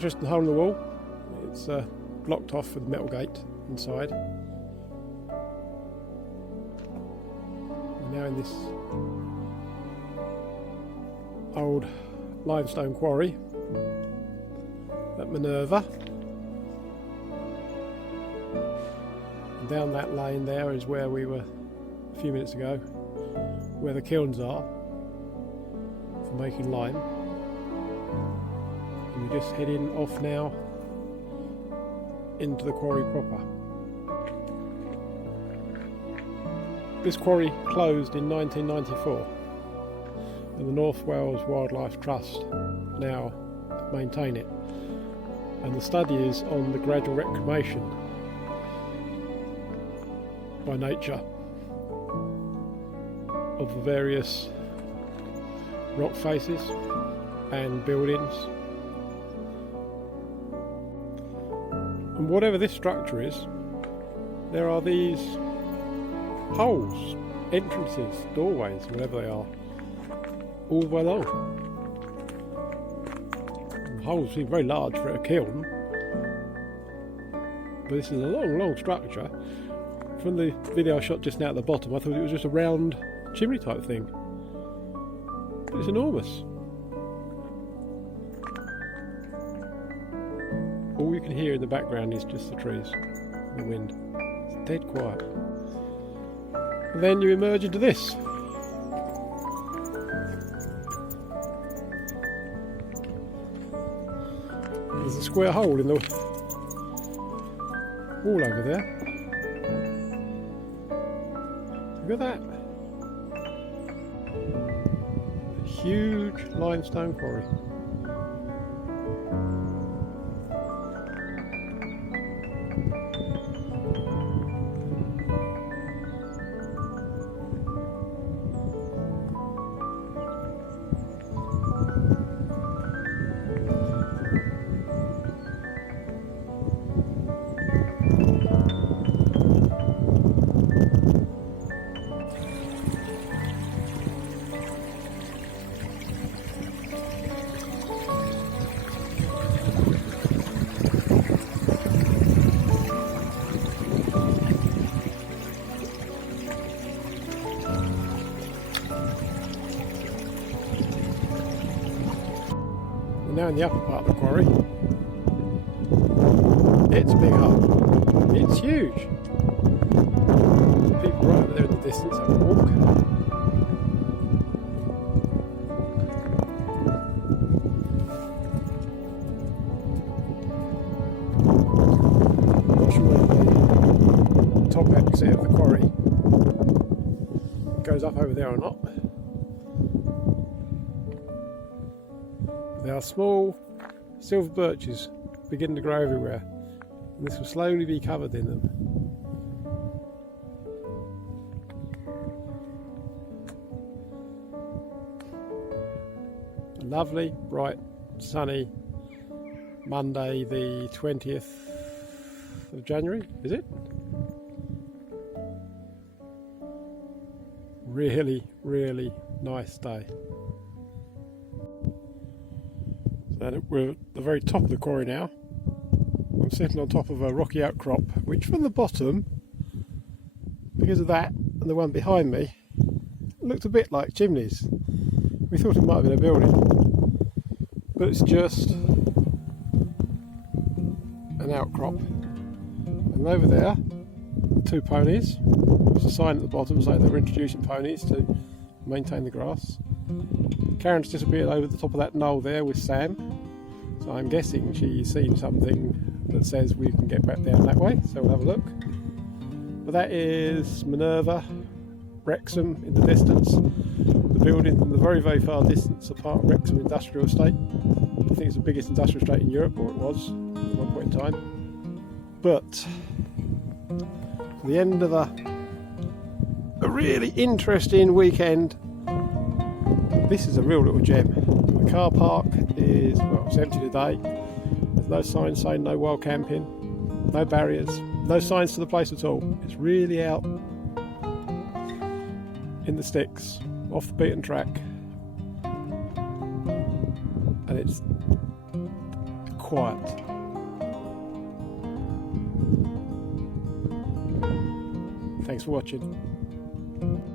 interesting hole in the wall. It's blocked off with a metal gate inside. We're now in this old limestone quarry at Minera. And down that lane there is where we were a few minutes ago, where the kilns are for making lime. And we're just heading off now into the quarry proper. This quarry closed in 1994 and the North Wales Wildlife Trust now maintain it, and the study is on the gradual reclamation by nature of the various rock faces and buildings. And whatever this structure is, there are these holes, entrances, doorways, whatever they are, all the way along. The holes seem very large for a kiln, but this is a long structure. From the video I shot just now at the bottom, I thought it was just a round chimney type thing, but it's enormous. All you can hear in the background is just the trees and the wind. It's dead quiet. And then you emerge into this. There's a square hole in the wall over there. Look at that. A huge limestone quarry. We're now in the upper part of the quarry. It's a big hole. It's huge. People right over there in the distance have a walk. I'm not sure whether the top exit of the quarry goes up over there or not. There are small silver birches beginning to grow everywhere, and this will slowly be covered in them. A lovely, bright, sunny Monday the 20th of January, is it? Really nice day. And we're at the very top of the quarry now. I'm sitting on top of a rocky outcrop, which from the bottom, because of that and the one behind me, looked a bit like chimneys. We thought it might have been a building, but it's just an outcrop. And over there, 2 ponies. There's a sign at the bottom saying they're introducing ponies to maintain the grass. Karen's disappeared over the top of that knoll there with Sam, so I'm guessing she's seen something that says we can get back down that way, so we'll have a look. But that is Minera, Wrexham in the distance. The building in the very far distance are part of Wrexham Industrial Estate. I think it's the biggest industrial estate in Europe, or it was at one point in time. But the end of a really interesting weekend. This is a real little gem. The car park is, well, it's empty today. There's no signs saying no wild camping, no barriers, no signs to the place at all. It's really out in the sticks, off the beaten track. And it's quiet. Thanks for watching.